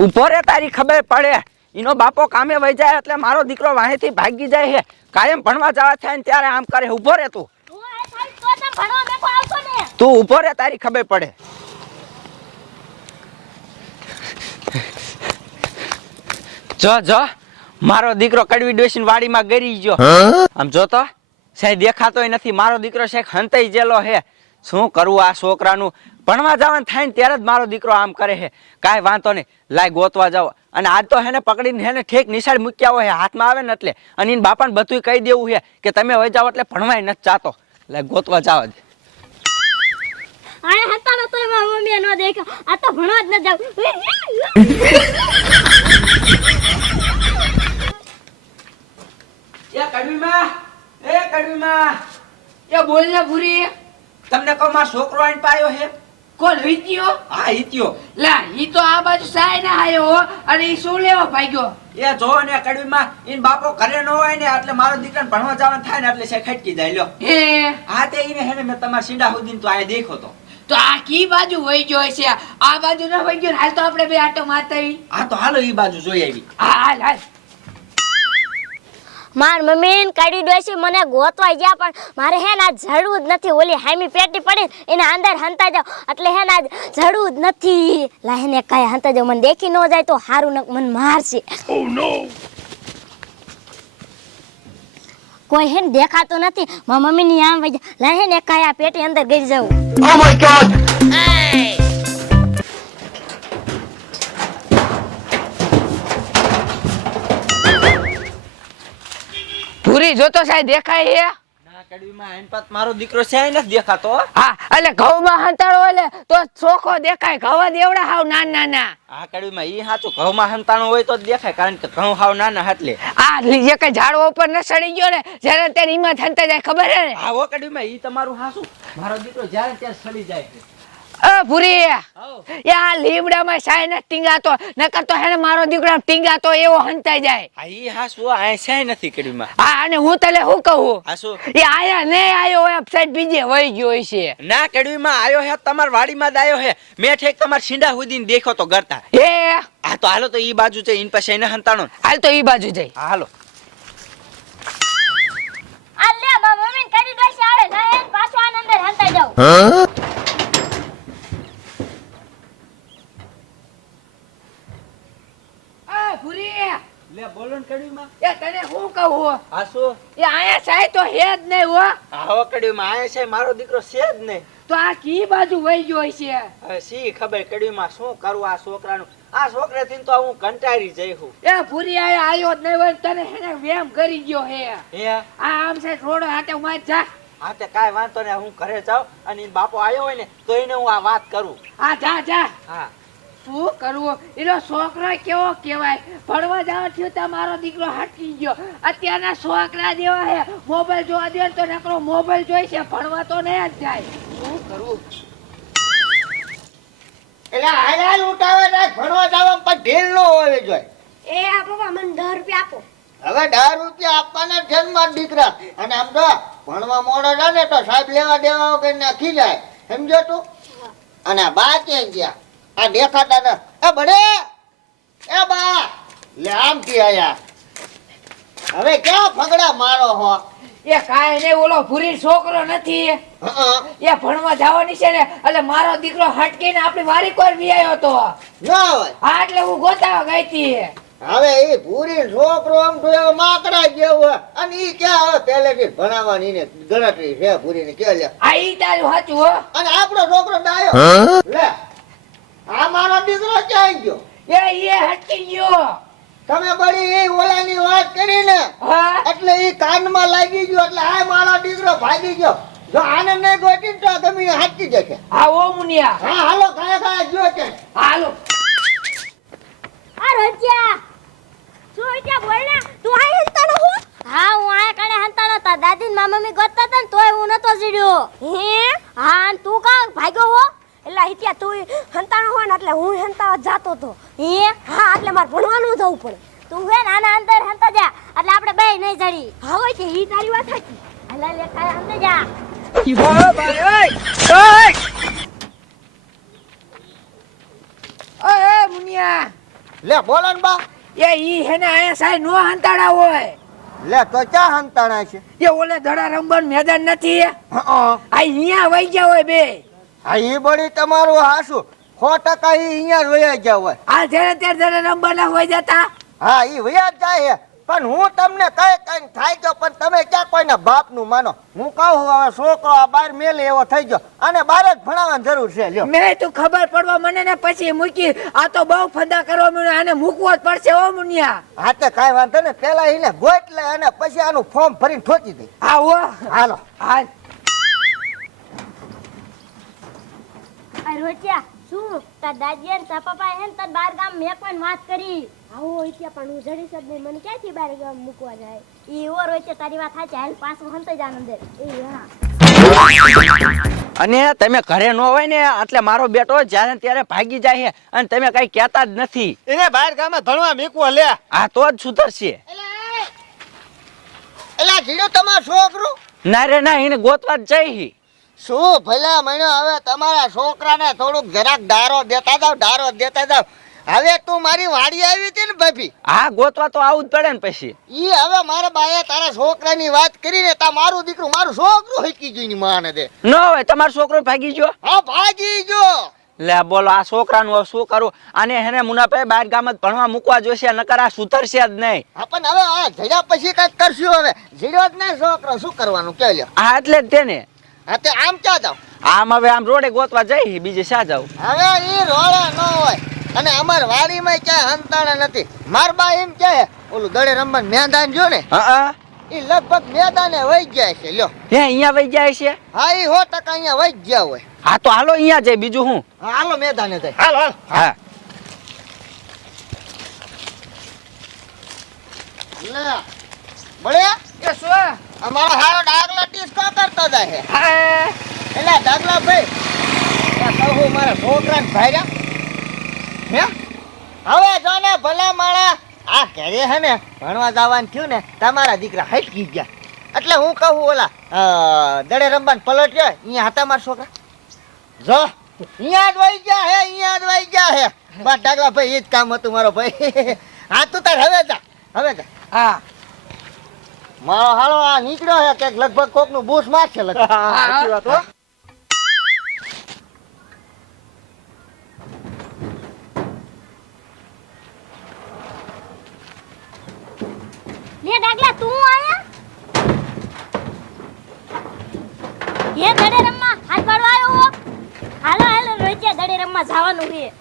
ઉભો રે, તારી ખબર પડે. એનો બાપો કામે વહી જાય એટલે મારો દીકરો વાહેથી ભાગી જાય છે. કાયમ ભણવા જવા થાય ને ત્યારે આમ કરે. ઉભો રે તું. તું ઉભો રે, તારી ખબર પડે. જો મારો દીકરો કડવી ડોસીની વાડીમાં ગરી ગયો. આમ જો તો સાહેબ દેખાતોય નથી. મારો દીકરો શેખ હંતાઈ જેલો હે. શું કરવું આ છોકરાનું? ભણવા જવાનું થાય ને ત્યારે જ મારો દીકરો આમ કરે છે. કાંઈ વાંધો નહીં, લાય ગોતવા જાવ. અને આજ તો હેને પકડીને હેને ઠેક નિશાળ મૂક્યા હોય હાથમાં આવે ને એટલે. અને એને બાપાને બધું કહી દેવું છે કે તમે વહી જાવ એટલે ભણવાય નથી ચાતો. લાય ગોતવા જાવ જ. આય હતા ન તોય મારી મમ્મીએ ન દેખ્યો. આ તો ભણવા જ ન જાવ. એ કડવીમાં એ બોલ ને પૂરી. તમને કહું મારો છોકરો આઈને પાયો છે. કોણ હિત્યો? હા હિત્યો. લા ઈ તો આ બાજુ સાય ના આયો અને ઈ શું લેવા ભાગ્યો? એ જો ને કડવીમાં ઈન બાપો ઘરે ન હોય ને એટલે મારો દીકરાને ભણવા જવાનું થાય ને એટલે સે ખટકી જાય લ્યો. હે હા તે ઈને હેને મેં તમારા સીડા સુધીને તો આ દેખો તો આ કી બાજુ વઈ ગયો છે? આ બાજુ ન વઈ ગયો? હાલ તો આપણે બે આટો મારતા આવી. હા તો હાલો ઈ બાજુ જોઈ આવી. હાલ હાલ. માર મમ્મી ને કાઢી ડોસી મને ગોતવા ગયા પણ મારે હે ને આજ જડવું જ નથી. ઓલી હામી પેટી પડી એને અંદર હંતા જાવ એટલે હે ને આજ જડવું જ નથી. લાહીને કાય હંતા જાવ મને દેખી ન જાય તો હારું ન મને મારશે. ઓ નો કોઈ હે ને દેખાતું નથી. મારા મમ્મી ની આમ વઈ લાહીને કાય આ પેટી અંદર ગઈ જાવ. Oh my God. પૂરી જોતો સાહેબ દેખાય હે? ના કડવીમાં આઈન પાત મારો દીકરો છે નથી દેખાતો. હા એટલે ઘઉંમાં હંતાડો એટલે તો ચોખ્ખો દેખાય. ઘઉં દેવડા હાવ નાના નાના. આ કડવીમાં ઈ હાચું ઘઉંમાં હંતાણું હોય તો જ દેખાય કારણ કે ઘઉં હાવ નાના એટલે. આ જે કઈ ઝાડવા ઉપર ન સડી ગયો ને જ્યારે ત્યારે ઈમાં હંતા જાય ખબર હે ને? હા ઓ કડવીમાં ઈ તમારું હાસું. મારો દીકરો જ્યારે ત્યારે સડી જાય છે. પૂરી યા લીમડામાં સાય ન ટીંગાતો નકર તો હેને મારો દીકરો ટીંગાતો એવો હંતાઈ જાય. હા ઈ હાસું આ છે નથી કડવીમાં. હા અને હું તને શું કહું? હાસું એ આયા ને આયો વેબસાઈટ બીજે વહી ગયો છે. ના કડવીમાં આયો હે તમાર વાડીમાં જ આયો હે. મેં ઠેક તમાર સીંડા સુધીને દેખો તો ગરતા. એ હા તો હાલો તો ઈ બાજુ છે ઈન પાસે એને હંતાણો. હાલ તો ઈ બાજુ જઈ. હા હાલો. આ લે મારા મમ્મી ને કાઢી ડોસી આવે લાહીને પાછો આન અંદર હંતા જાવ. પૂરી લે બોલો ને કડવીમાં. એ તને શું કહું? હાસું એ આયા સાય તો હે જ નહીં હો. આવો કડવીમાં આયો છે મારો દીકરો છે જ નહીં. તો આ કી બાજુ વહી ગયો છે? હવે સી ખબર કડવીમાં શું કરવું આ છોકરાનું. આ છોકરાથી તો હું કંટાળી જઈ હું. એ પૂરી આયા આયો જ નહીં હોય તને હેને વેમ કરી ગયો હે. હે આ આમ છે રોડો હાટે માર જા. હા તે કાઈ વાંધો ને હું ઘરે જાઉં અને ઈ બાપો આયો હોય ને તો એને હું આ વાત કરું. આ જા જા. હા શું કરવું? એનો છોકરો કેવો કેવાય? ભણવા જવા થયો તો મારો દીકરો હટકી ગયો. અત્યારના છોકરા જેવા હે મોબાઈલ જોવા દે તો નકરો મોબાઈલ જોઈ છે ભણવા તો નહીં જ જાય. શું કરવું? એટલે હાલ ઉઠાવે ને ભણવા જવામાં પણ ઢીલ ન હોવી જોઈએ. એ આ પપ્પા મને 10 રૂપિયા આપો. હવે 10 રૂપિયા આપવાના છે ને મારા દીકરા. અને આમ તો ભણવા મોડો જાય ને તો સાહેબ લેવા દેવા વગર નાખી જાય. સમજો તું? અને આ બા ક્યાં ગયા? આ દેખાતા ને એ બડે એ બા લે આમ થી આયા. હવે ક્યાં ફગડા મારો હો? એ કાંઈ નહીં ઓલો ભૂરી છોકરો નથી. એ ભણવા જવાની છે ને એટલે મારો દીકરો હટકીને આપણી વારી કોર વી આવ્યો તો. ના હોય. હા એટલે હું ગોતાવા ગઈ હતી. હવે એ પૂરી છોકરો આમ તો એવો માકડા જેવો અને ઈ ક્યાં હવે પહેલેથી ભણાવવાની ને ગણતરી છે પૂરી ને કે લે. આ ઈ તારું સાચું હો. અને આપણો છોકરો ડાયો લે આ મારો દીકરો ક્યાં ગયો? એ હટકી ગયો. તમે બળી એ ઓલાની વાત કરી ને હા એટલે ઈ કાનમાં લાગી ગયો એટલે આ મારો દીકરો ભાગી ગયો. જો આને નહીં ગોતી તો તમે હાચી જશે. હા ઓ મુનિયા. હા હાલો કાયા જો કે હાલો. આ રજ્યા શું ત્યાં બોલ ને તું આ હંતાનો હું? હા હું આ કાણે હંતાનો તા દાદી ને મારા મમ્મી ગોતતા હતા ને તોય હું નતો જીડ્યો. હે હા અને તું કા ભાગ્યો હો? એટલે હિત્યા તું હંતાનો હોય ને એટલે હું હંતાવા જાતો તો. હે હા એટલે મારે ભણવાનું જવું પડે. તું હે ને આના અંદર હંતા જા એટલે આપણે બે નહીં જડી. હા હોય કે ઈ તારી વાત સાચી. હાલા લે કાય હંતે જા. ઓ ભાઈ ઓય ઓય મુનિયા. લે બોલો ને બા. એ ઈ હેને આયા સાહેબ નો હંતાડા હોય. લે તો ક્યાં હંતાણા છે? એ ઓલે ધડા રમવાનું મેદાન નથી. હં. આ અહીંયા વઈ ગયા હોય બે. હા ઈ બળી તમારું હાસું 100% ઈ અહીંયા જ વયા ગયા હોય. આ જ્યારે ત્યારે ધડા રમવાના હોય જતા. હા ઈ વયા જ જાય છે. પણ હું તમને કઈ થાય ગયો પણ તમે ક્યાં કોઈના બાપનું માનો. હું કહું હવે છોકરો આ બાર મેલે એવો થઈ ગયો અને બાર જ ભણાવવાની જરૂર છે. લ્યો મેં તું ખબર પડવા મને ને પછી મૂકી. આ તો બહુ ફંદા કરવા મને આને મૂકવો જ પડશે હો મુનિયા. હા તે કાંઈ વાંધો ને પેલા એને ગોટ લે અને પછી આનું ફોર્મ ભરીને ઠોકી દે. આવો હાલો. હાલ. આ રોટિયા શું તાર દાદી અને તાર પપ્પા હે ને તાર બાર ગામ મેં પણ વાત કરી. આવો હોય ત્યાં પણ હું જડી સદ નહીં મને ક્યાંથી બાર ગામ મૂકવા જાય. ઈ ઓર હોય છે તારી વાત સાચી. હાલ પાછું હંતાઈ જાન અંદર. એ હા. અને તમે ઘરે ન હોય ને એટલે મારો બેટો જ્યારે ને ત્યારે ભાગી જાય છે અને તમે કઈ કહેતા જ નથી. એને બહાર ગામે ભણવા મેકવો લે. આ તો જ સુધરશે. એલા જીડો તમારો છોકરો ના રે ના, એને ગોતવા જ જાય. શું ભલા મહિનો હવે તમારા છોકરાને થોડુંક જરાક ડારો દેતા જાવ. હવે તું મારી વાડી આવી હતી ને ભાભી. હા, ગોતવા તો આવું જ પડે ને પછી. ઈ હવે મારા બાએ તારા છોકરાની વાત કરીને તા મારું દીકરું મારું છોકરું હકી ગયું ની માને દે. ન હોય તમારો છોકરો ભાગી ગયો. હા ભાગી ગયો. લે બોલો, આ છોકરાનું હવે શું કરું? આને હેને મુનાભાઈ બહાર ગામ જ ભણવા મૂકવા જોઈશે, નકર આ સુધરશે જ નહીં. હા પણ હવે આ જડ્યા પછી કઈક કરશું. હવે જીડ્યો જ નહીં છોકરો, શું કરવાનું કે લ્યો. હા એટલે જ તેને. હા તે આમ ક્યાં જાવ? આમ હવે આમ રોડે ગોતવા જાય, બીજે શા જાવ? હવે ઈ રોડે ન હોય અને અમાર વાડીમાં ક્યાંય હંતાણા નથી. માર બા એમ કહે ઓલું દડે રમવાનું મેદાન જો ને હા, ઈ લગભગ મેદાને વહી ગયા છે. લ્યો હે અહીંયા વહી જાય છે. હા ઈ 100% અહીંયા વહી ગયા હોય. હા તો હાલો અહીંયા જાય, બીજું હું. હા હાલો મેદાને જાય. હાલો હાલો. હા લે બળે એ શું? અમારો હારો ડાગલો ડિસ્કો કરતો જાય છે. હા. એલા ડાગલા ભાઈ આ કહું મારા છોકરાને ભાર્યા હે હવે જો ને ભલા માણા આ ઘરે હે ને ભણવા જવાનું થયું ને તમારા દીકરા હટકી ગયા એટલે હું કહું ઓલા દડે રમવાનું પલટ્યો અહીંયા હતા મારા છોકરા જો અહીંયા જ વહી ગયા હે બસ ડાગલા ભાઈ એ જ કામ હતું મારો ભાઈ. હા તું તાર હવે જા. હા. મારો હાલો આ નીકળ્યો હે કે લગભગ કોક નું બૂસ મારશે લગભગ. સાચી વાત હો. લે ડાગલા તું આયા? હે દડે રમવા હાથ પાડવા આવ્યો હો? હાલો હાલો રોજે દડે રમવા જવાનું છે.